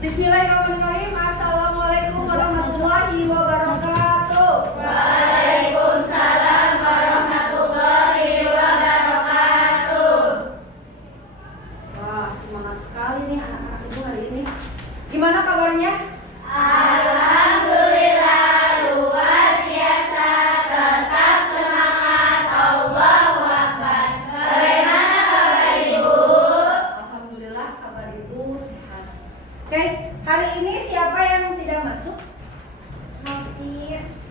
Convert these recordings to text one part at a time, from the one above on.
Bismillahirrahmanirrahim. Assalamualaikum warahmatullahi wabarakatuh. Waalaikumsalam warahmatullahi wabarakatuh. Wah, semangat sekali nih anak-anak ibu hari ini. Gimana kabarnya? Alhamdulillah luar biasa, tetap semangat, Allahu Akbar. Bagaimana kabar ibu? Alhamdulillah kabar ibu sehat. Oke, hari ini siapa yang tidak masuk?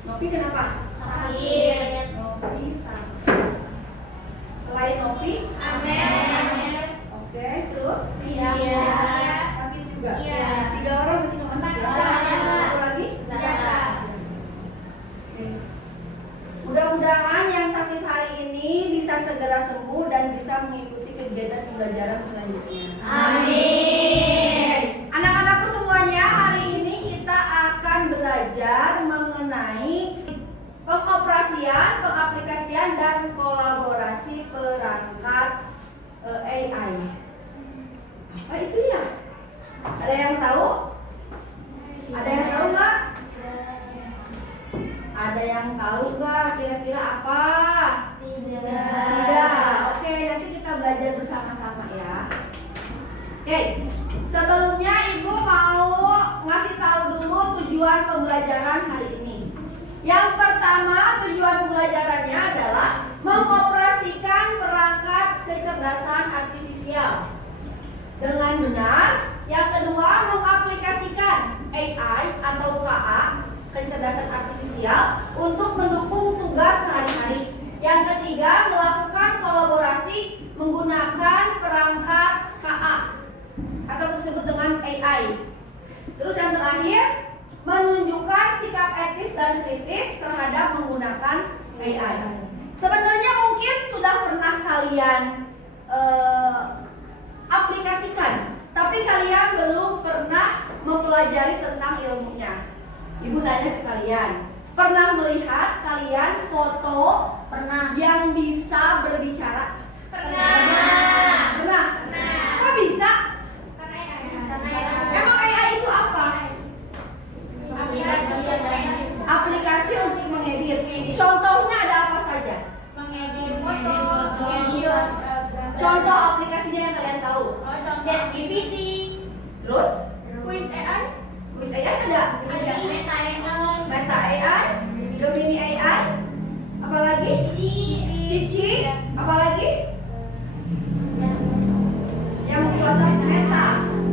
Nopi kenapa? Sakit. Nopi sakit. Selain Nopi? Amin. Oke, terus? Iya. Sakit juga? Iya. 3 orang berarti nggak masuk ya? Iya. Satu lagi? Zara. Oke. Mudah-mudahan yang sakit hari ini bisa segera sembuh dan bisa mengikuti kegiatan pembelajaran selanjutnya. Amin. Anak-anakku semuanya, hari ini kita akan belajar mengenai pengoperasian, pengaplikasian, dan kolaborasi perangkat AI. Apa itu ya? Ada yang tahu? Ada yang tahu nggak? Ada yang tahu nggak? Kira-kira apa? Tidak. Oke, nanti kita belajar bersama-sama ya. Oke, sebelumnya Ibu mau ngasih tahu dulu tujuan pembelajaran hari ini. Yang pertama, tujuan pembelajarannya adalah mengoperasikan perangkat kecerdasan artifisial dengan benar. Yang kedua, mengaplikasikan AI atau KA, kecerdasan artifisial, untuk mendukung tugas sehari-hari. Yang ketiga, melakukan kolaborasi menggunakan perangkat KA atau disebut dengan AI. Terus yang terakhir, menunjukkan sikap etis dan kritis terhadap menggunakan AI. Sebenarnya mungkin sudah pernah kalian aplikasikan, tapi kalian belum pernah mempelajari tentang ilmunya. Ibu tanya ke kalian, pernah melihat kalian foto yang bisa berbicara? Pernah. Pernah? Kok bisa? Emang AI itu apa? Aplikasi untuk mengedit. Contohnya ada apa saja? Contoh aplikasinya yang kalian tahu. ChatGPT. Terus? Quiz AI. Quiz AI ada? Meta AI, Gemini AI, apalagi? Cici, apalagi? Yang kuasa Meta.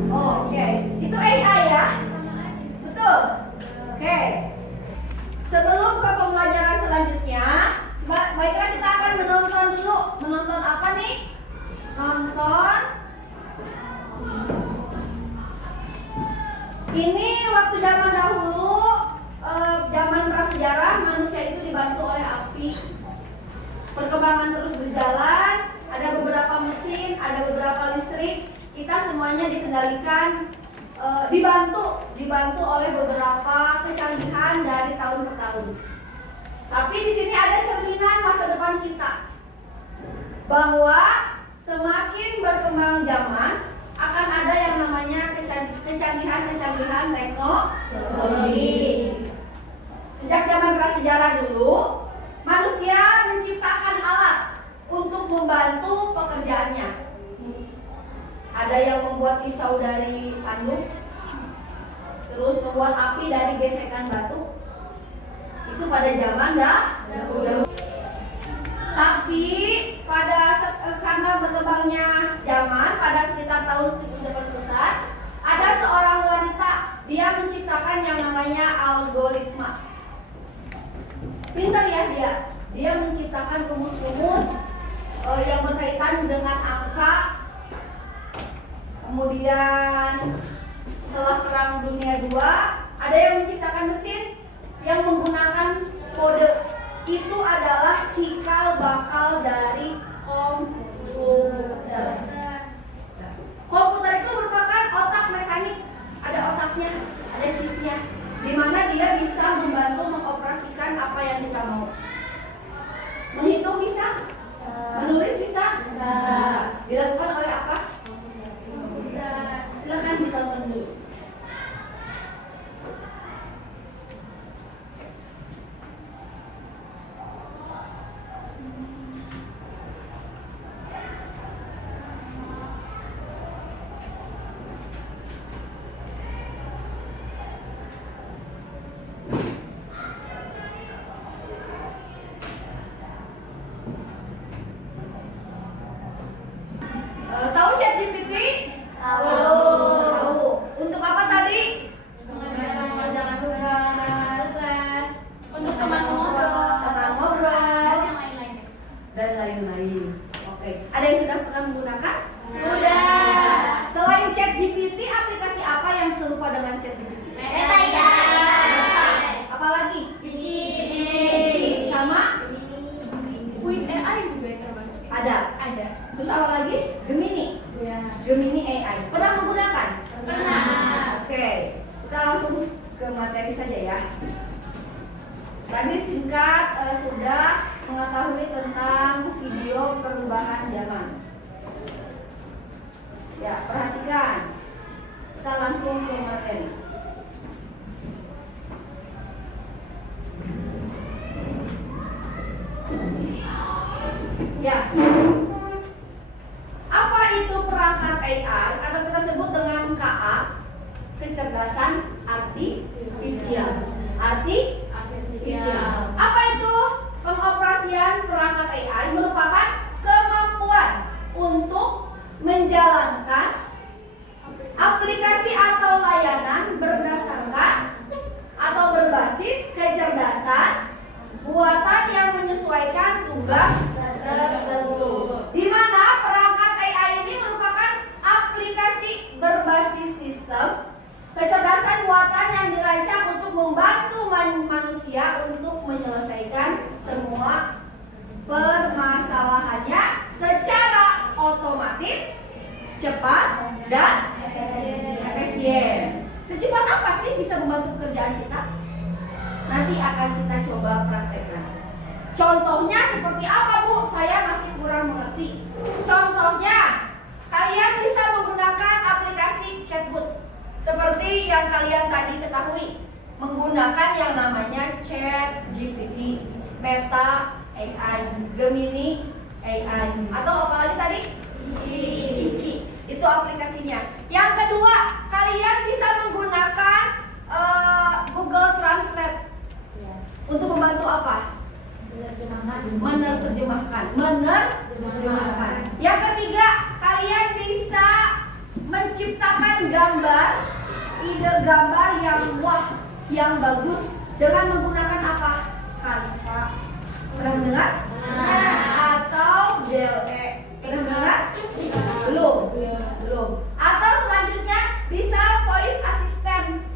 Oh, oke. Itu AI ya? Betul. Oke. Sebelum ke pembelajaran selanjutnya, baiklah kita akan menonton dulu. Menonton apa nih? Nonton. Ini waktu zaman dahulu, zaman prasejarah, manusia itu dibantu oleh api. Perkembangan terus berjalan, ada beberapa mesin, ada beberapa listrik. Kita semuanya dikendalikan, dibantu oleh beberapa kecanggihan dari tahun ke tahun. Tapi di sini ada cerminan masa depan kita, bahwa semakin berkembang zaman akan ada yang namanya kecanggihan teknologi. Sejak zaman prasejarah dulu, manusia menciptakan alat untuk membantu pekerjaannya. Ada yang membuat pisau dari tanduk, terus membuat api dari gesekan batu. Itu pada zaman dahulu. Tapi karena berkembangnya zaman, pada sekitar tahun 1900-an, ada seorang wanita, dia menciptakan yang namanya algoritma. Pintar ya dia menciptakan rumus-rumus yang berkaitan dengan angka. Kemudian setelah Perang Dunia II, ada yang menciptakan mesin yang menggunakan kode. Itu adalah cikal bakal dari komputer. Komputer itu merupakan otak mekanik, ada otaknya, ada chipnya, di mana dia bisa membantu mengoperasikan apa yang kita mau. Menghitung bisa? Menulis bisa? Dilakukan oleh apa? Silakan ditonton dulu. ChatGPT? Meta ya. Apalagi? Cici. Sama? Quiz AI juga termasuk. Ada. Ada. Terus apa lagi? Gemini. Ya. Gemini AI. Pernah menggunakan? Pernah. Oke, kita langsung ke materi saja ya. Tadi singkat sudah mengetahui tentang video perubahan zaman. Ya, perhatikan. Kita langsung ke materi. Ya. Apa itu perangkat AI atau kita sebut dengan KA? Kecerdasan artifisial. Artifisial. Apa itu pengoperasian perangkat AI? Merupakan kemampuan untuk menjalankan aplikasi atau layanan berdasarkan atau berbasis kecerdasan buatan yang menyesuaikan tugas tertentu. Di mana perangkat AI ini merupakan aplikasi berbasis sistem kecerdasan buatan yang dirancang untuk membantu manusia untuk menyelesaikan semua permasalahannya secara otomatis, cepat, dan efisien. Secepat apa sih bisa membantu pekerjaan kita? Nanti akan kita coba praktekkan. Contohnya seperti apa, Bu? Saya masih kurang mengerti. Contohnya, kalian bisa menggunakan aplikasi chatbot seperti yang kalian tadi ketahui, menggunakan yang namanya ChatGPT, Meta AI, Gemini AI, atau apa lagi tadi? Cici. Itu aplikasinya. Yang kedua, kalian bisa menggunakan Google Translate. Untuk membantu apa? Menerjemahkan. Yang ketiga, kalian bisa menciptakan gambar, ide gambar yang wah, yang bagus dengan menggunakan apa? Canva. Pernah mendengar? Atau DLE. Pernah mendengar? Belum. Atau selanjutnya bisa voice assistant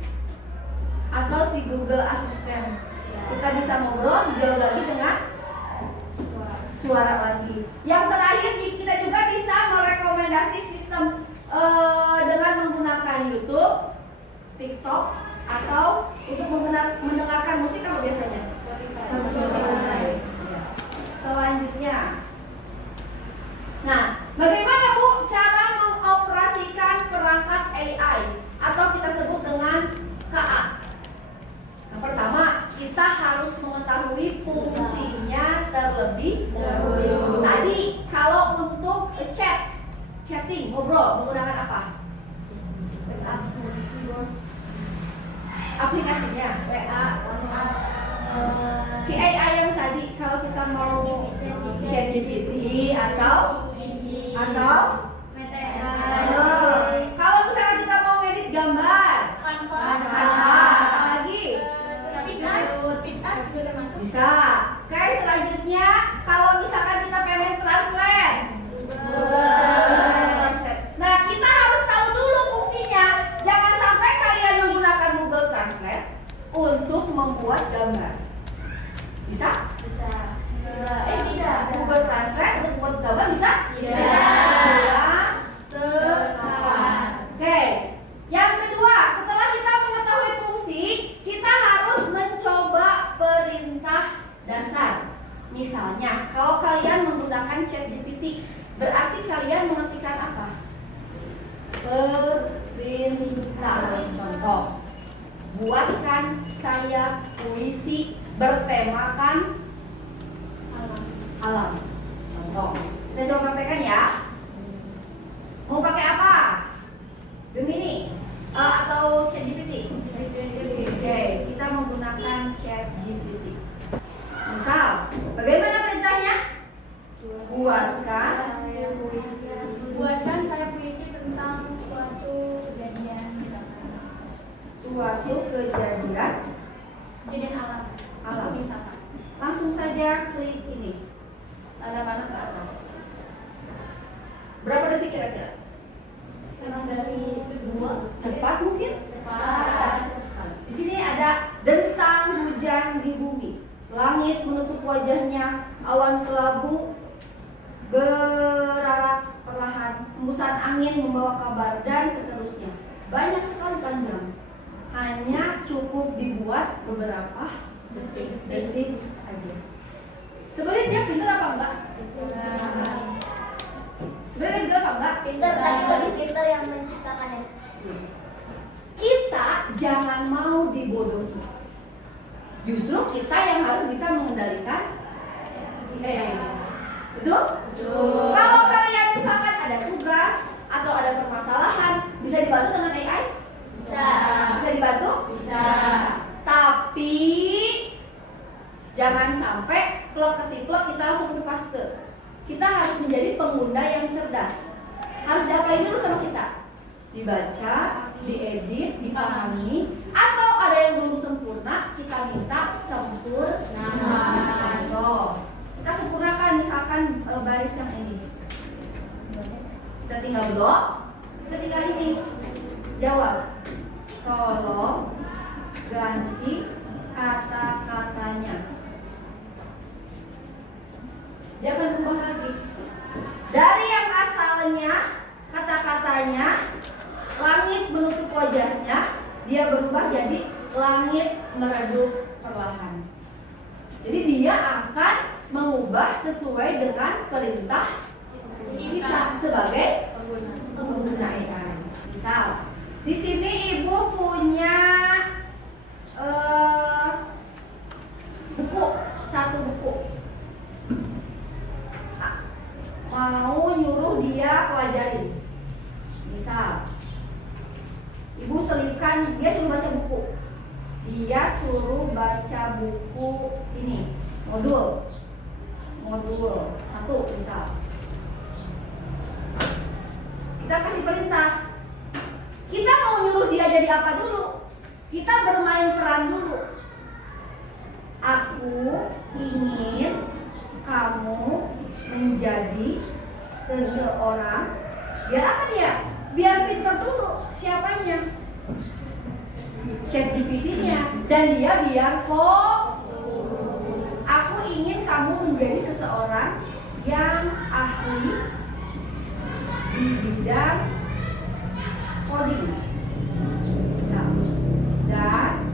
atau si Google Assistant. Kita bisa ngobrol jauh lagi dengan suara lagi. Yang terakhir kita juga bisa merekomendasi sistem dengan menggunakan YouTube, TikTok, atau untuk mendengarkan musik apa biasanya? Selanjutnya, nah, bagaimana Bu cara mengoperasikan perangkat AI atau kita sebut dengan KA? Yang pertama, kita harus mengetahui fungsinya terlebih dahulu. Tadi kalau untuk chatting, ngobrol menggunakan apa? Aplikasinya WA, WhatsApp. Si AI yang tadi kalau kita mau ChatGPT atau kalau misalnya kita mau edit gambar, bisa. Oke, selanjutnya kalau misalkan kita pengen translate. Nah, kita harus tahu dulu fungsinya. Jangan sampai kalian menggunakan Google Translate untuk membuat gambar. Bisa? Tidak. Google Translate untuk membuat gambar bisa? Tidak. Tepat. Oke. Yang kedua, setelah kita mengetahui fungsi, kita harus mencoba perintah dasar. Misalnya, kalau kalian menggunakan ChatGPT, berarti kalian mengetikkan apa? Perintah. Contoh, buatkan saya puisi bertemakan alam. Contoh, kita coba praktekkan ya. Mau pakai apa? Gemini atau ChatGPT? Oke, kita menggunakan ChatGPT. Misal, bagaimana perintahnya? Buatkan saya puisi tentang suatu kejadian misalkan. Suatu kejadian alam misalkan. Langsung saja klik ini, tanda panah ke atas. Berapa detik kira-kira? Kurang dari 2. Cepat mungkin? Cepat. wajahnya, awan kelabu berarak perlahan, hembusan angin membawa kabar, dan seterusnya. Banyak sekali panjang. Hanya cukup dibuat beberapa detik saja. Sebenarnya dia pintar apa enggak? Sebenarnya dia pintar apa enggak? Pintar, tapi lebih pintar yang menciptakannya. Kita jangan mau dibodohi. Justru kita yang harus bisa mengendalikan AI. Betul? Betul. Kalau kalian misalkan ada tugas atau ada permasalahan, bisa dibantu dengan AI? Bisa. Bisa dibantu? Bisa. Tapi jangan sampai plek ketiplek kita langsung di paste. Kita harus menjadi pengguna yang cerdas. Harus diapain dulu sama kita? Dibaca, diedit, dipahami, atau ada yang belum sempurna, kita minta sempurna. Contoh, kita sempurnakan misalkan baris yang ini. Kita tinggal blok, kita tinggal ini. Jawab. Tolong ganti kata-katanya. Dia akan berubah lagi. Dari yang asalnya kata-katanya langit menutup wajahnya, dia berubah jadi langit meredup perlahan. Jadi dia akan mengubah sesuai dengan perintah kita sebagai pengguna AI. Misal, di sini ibu punya buku, satu buku. Mau nyuruh dia pelajari. Misal, ibu selipkan, dia suruh baca buku. Dia suruh baca buku ini, modul 1 misal. Kita kasih perintah. Kita mau nyuruh dia jadi apa dulu? Kita bermain peran dulu. Aku ingin kamu menjadi seseorang. Biar apa dia? Biar pintar dulu siapanya, ChatGPT-nya, dan dia biar fokus. Aku ingin kamu menjadi seseorang yang ahli di bidang coding. Dan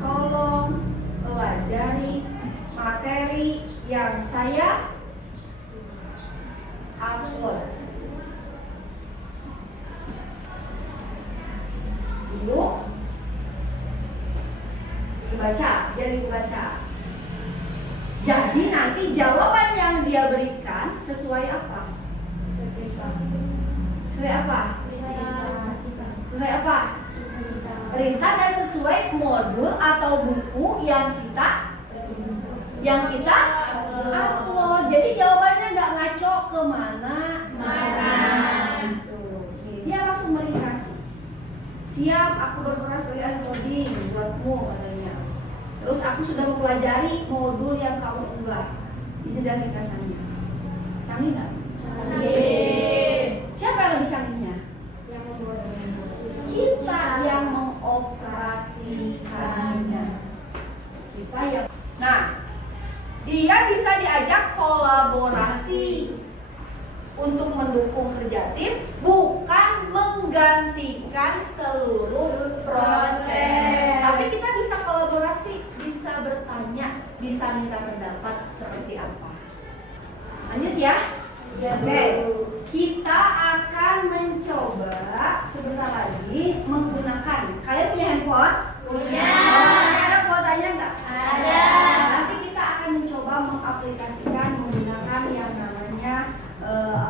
tolong pelajari materi yang saya upload. Dulu dibaca, jadi dibaca. Jadi nanti jawaban yang dia berikan sesuai apa? Sesuai apa? Sesuai apa? Perintah, dan sesuai modul atau buku yang kita upload. Jadi jawabannya nggak ngaco kemana. Dia langsung meringkas. Siap, aku berperan sebagai ahli coding buatmu katanya. Terus aku sudah mempelajari modul yang kamu unggah. Ini dan ringkasannya. Canggih nggak? Siapa yang lebih canggihnya? Kita yang mengoperasikannya. Kita yang. Nah, dia bisa diajak kolaborasi untuk mendukung kerja tim, bukan menggantikan seluruh proses. Tapi kita bisa kolaborasi, bisa bertanya, bisa minta pendapat seperti apa. Lanjut ya. Oke, kita akan mencoba sebentar lagi menggunakan. Kalian punya handphone? Punya. Ada kuotanya nggak? Ada. Nanti kita akan mencoba mengaplikasikan menggunakan yang namanya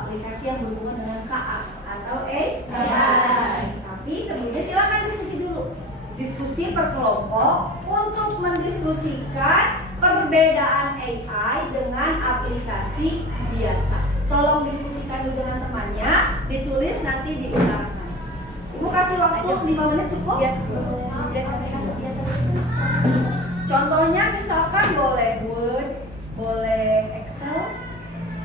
aplikasi yang berhubungan dengan KA atau AI. Tapi sebelumnya silakan diskusi dulu. Diskusi per kelompok untuk mendiskusikan perbedaan AI dengan aplikasi biasa. Tolong diskusikan dulu dengan temannya, ditulis nanti diutarakan. Ibu kasih waktu 5 menit cukup? Ya. Contohnya misalkan boleh Word, boleh Excel.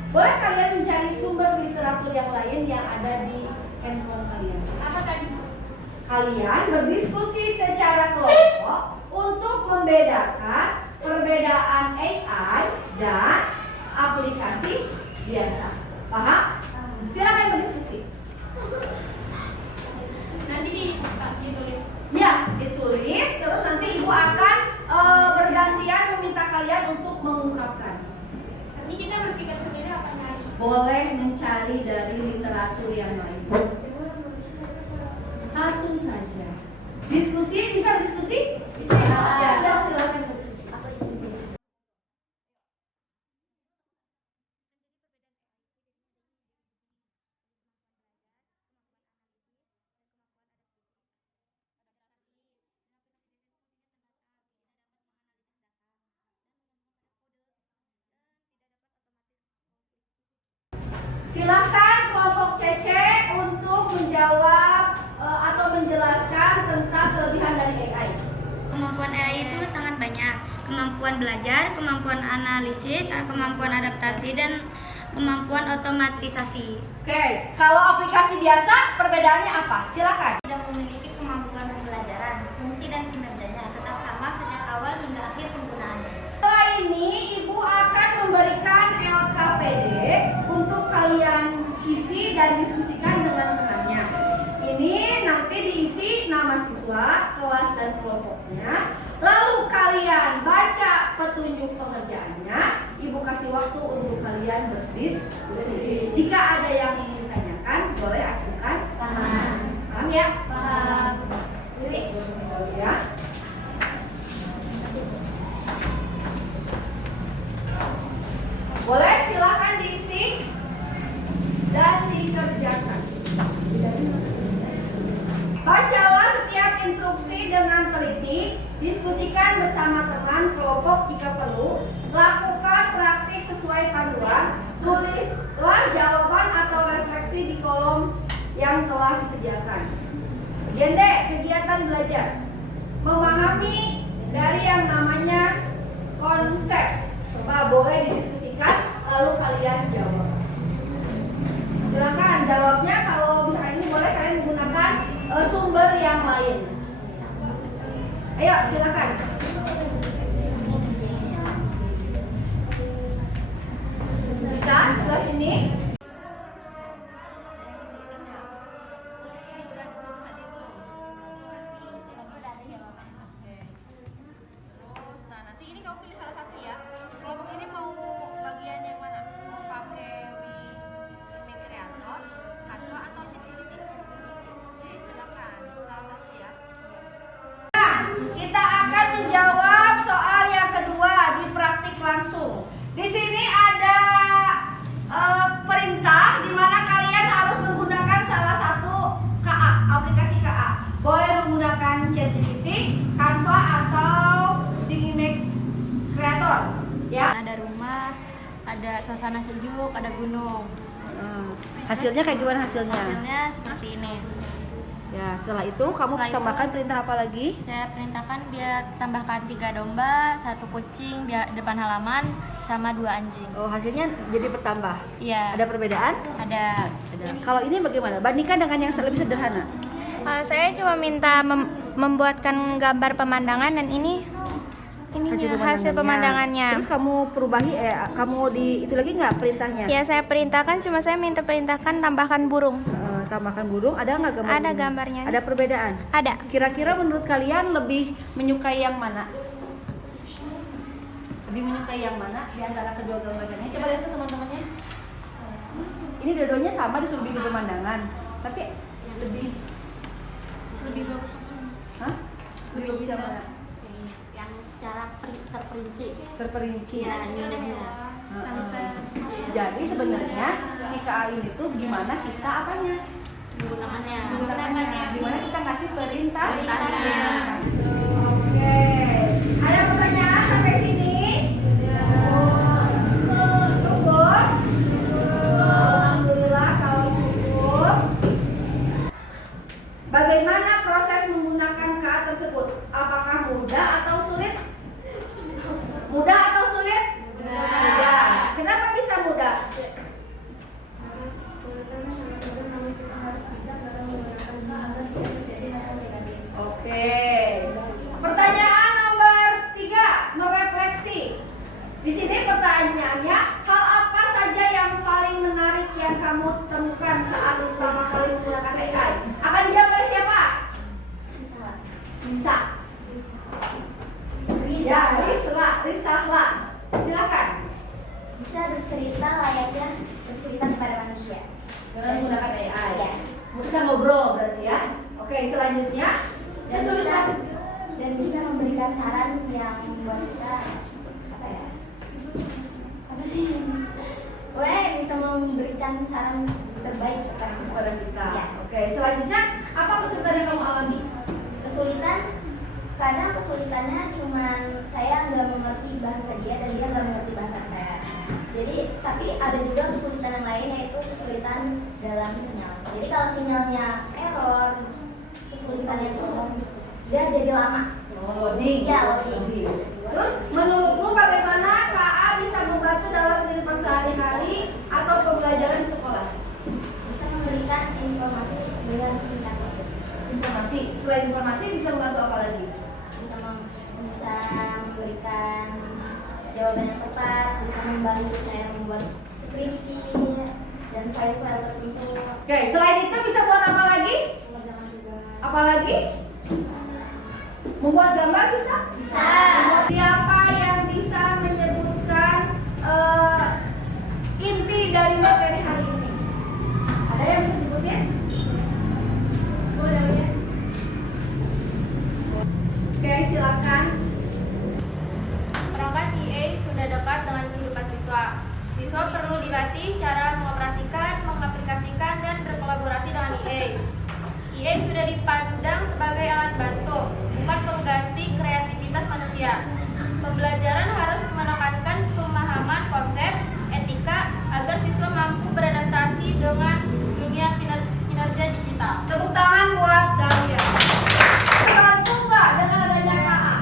Boleh kalian mencari sumber literatur yang lain yang ada di handphone kalian. Apa tadi? Kalian berdiskusi secara kelompok untuk membedakan perbedaan AI dan aplikasi biasa. Paham? Silakan berdiskusi. Nanti ditulis. Ya, ditulis. Terus nanti ibu akan bergantian meminta kalian untuk mengungkapkan. Nanti kita berpikir sendiri apa nyari. Boleh mencari dari literatur yang lain. Satu saja. Diskusi, bisa diskusi? Bisa. Ya, silakan berdiskusi. Silakan kelompok CC untuk menjawab atau menjelaskan tentang kelebihan dari AI. Kemampuan AI itu sangat banyak. Kemampuan belajar, kemampuan analisis, kemampuan adaptasi, dan kemampuan otomatisasi. Oke, kalau aplikasi biasa perbedaannya apa? Silakan. Tidak memiliki kemampuan pembelajaran, fungsi dan kinerjanya tetap sama sejak awal hingga akhir penggunaannya. Setelah ini ibu akan memberikan LKPD untuk kalian isi dan diskusikan dengan temannya. Ini nanti diisi nama siswa, kelas dan kelompoknya. Lalu kalian baca petunjuk pengerjaannya. Ibu kasih waktu untuk kalian berdiskusi. Jika ada yang ingin ditanyakan, boleh acukan tangan. Paham ya? Paham. Ya. Boleh, silakan diisi dan dikerjakan. Bacalah setiap instruksi dengan teliti, diskusikan bersama teman kelompok jika perlu, lakukan praktik sesuai panduan, tulislah jawaban atau refleksi di kolom yang telah disediakan. Bagian D, kegiatan belajar. Memahami dari yang namanya konsep. Coba boleh didiskusikan, lalu kalian jawab. Silakan jawabnya. Kalau misalnya ini boleh kalian menggunakan sumber yang lain. Ayo silakan. Bisa sebelah sini. Kita akan menjawab soal yang kedua di praktik langsung. Di sini ada perintah di mana kalian harus menggunakan salah satu KA, aplikasi KA. Boleh menggunakan ChatGPT, Canva atau Digimake Creator, ya. Ada rumah, ada suasana sejuk, ada gunung. Hasilnya kayak gimana hasilnya? Hasilnya seperti ini. Ya, setelah itu kamu Setelah itu- tambahkan perintah apa lagi? Saya perintahkan dia tambahkan 3 domba, 1 kucing di depan halaman, sama 2 anjing. Oh, hasilnya jadi bertambah. Iya. Ada perbedaan? Ada. Kalau ini bagaimana? Bandingkan dengan yang lebih sederhana. Saya cuma minta membuatkan gambar pemandangan dan ini hasil pemandangannya. Terus kamu perubahi, kamu di itu lagi nggak perintahnya? Ya saya perintahkan, cuma saya minta perintahkan tambahkan burung. Tambahkan burung, ada nggak gambar? Ada burung? gambarnya. Ada perbedaan? Ada. Kira-kira menurut kalian lebih menyukai yang mana? Lebih menyukai yang mana di antara kedua gambarnya? Coba lihat tuh teman-temannya. Ini dua-duanya sama disuruh bikin pemandangan, tapi lebih bagus. Hah? Lebih bagus yang mana? Yang secara terperinci. Terperinci. Ya, nilainya. Jadi sebenarnya si KA ini tuh gimana kita apanya? Menggunakannya. Gimana kita ngasih Perintahnya. Oke. Ada pertanyaan sampai sini? Cukup? Alhamdulillah kalau cukup. Bagaimana proses menggunakan KA tersebut? Apakah mudah atau sulit? Mudah atau sulit? Mudah. Kenapa bisa mudah? Oke. Pertanyaan nomor 3, merefleksi selanjutnya kesulitan dan bisa memberikan saran yang membuat kita apa ya? Apa sih? Bisa memberikan saran terbaik kepada kita. Ya. Oke, selanjutnya apa kesulitan yang kamu alami? Kesulitan, kadang kesulitannya cuman saya nggak mengerti bahasa dia dan dia nggak mengerti bahasa saya. Jadi, tapi ada juga kesulitan yang lain, yaitu kesulitan dalam sinyal. Jadi kalau sinyalnya error, kesulitannya itu dia jadi lama. Loading. Ya, loading. Terus menurutmu bagaimana KA bisa membantu dalam kehidupan sehari-hari atau pembelajaran di sekolah? Bisa memberikan informasi dengan singkat. Informasi. Selain informasi bisa membantu apa lagi? Bisa memberikan jawaban yang tepat, bisa membantu saya membuat skripsi dan file-file tertentu. Oke, selain itu bisa buat apa lagi? Pemandangan juga. Apa lagi? Membuat gambar bisa? Bisa. Siapa yang bisa menyebutkan inti dari materi hari ini? Ada yang bisa sebutin? Boleh ya? Oke, silakan. Perangkat EA sudah dekat dengan kehidupan siswa. Siswa perlu dilatih cara mengoperasikan, mengaplikasikan, dan berkolaborasi dengan EA. EA sudah dipandang sebagai alat bantu, bukan pengganti kreativitas manusia. Pembelajaran harus menekankan pemahaman konsep, etika, agar siswa mampu beradaptasi dengan dunia kinerja digital. Tepuk tangan buat Dahlia. Terbantu nggak dengan adanya KA?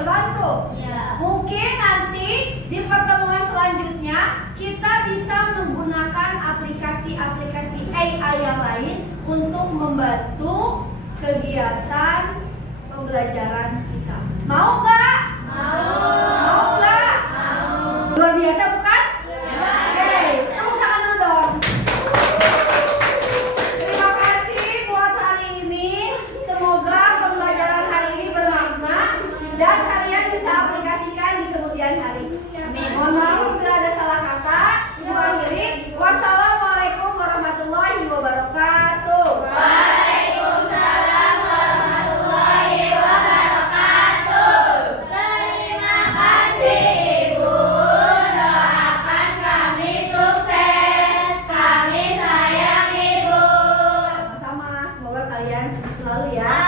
Terbantu. Iya. Mungkin nanti di pertemuan selanjutnya kita bisa menggunakan aplikasi-aplikasi AI yang lain untuk membantu kegiatan pembelajaran kita. Mau nggak? Mau nggak? Luar biasa bukan? Oke, tepuk tangan dulu dong. Terima kasih buat hari ini. Semoga pembelajaran hari ini bermakna dan kalian bisa aplikasikan di kemudian hari. Mohon maaf bila ada salah kata. Ibu akhiri. Wassalamualaikum warahmatullahi wabarakatuh. Waalaikumsalam warahmatullahi wabarakatuh. Terima kasih Ibu, doakan kami sukses. Kami sayang Ibu. Sama, semoga kalian sukses selalu ya.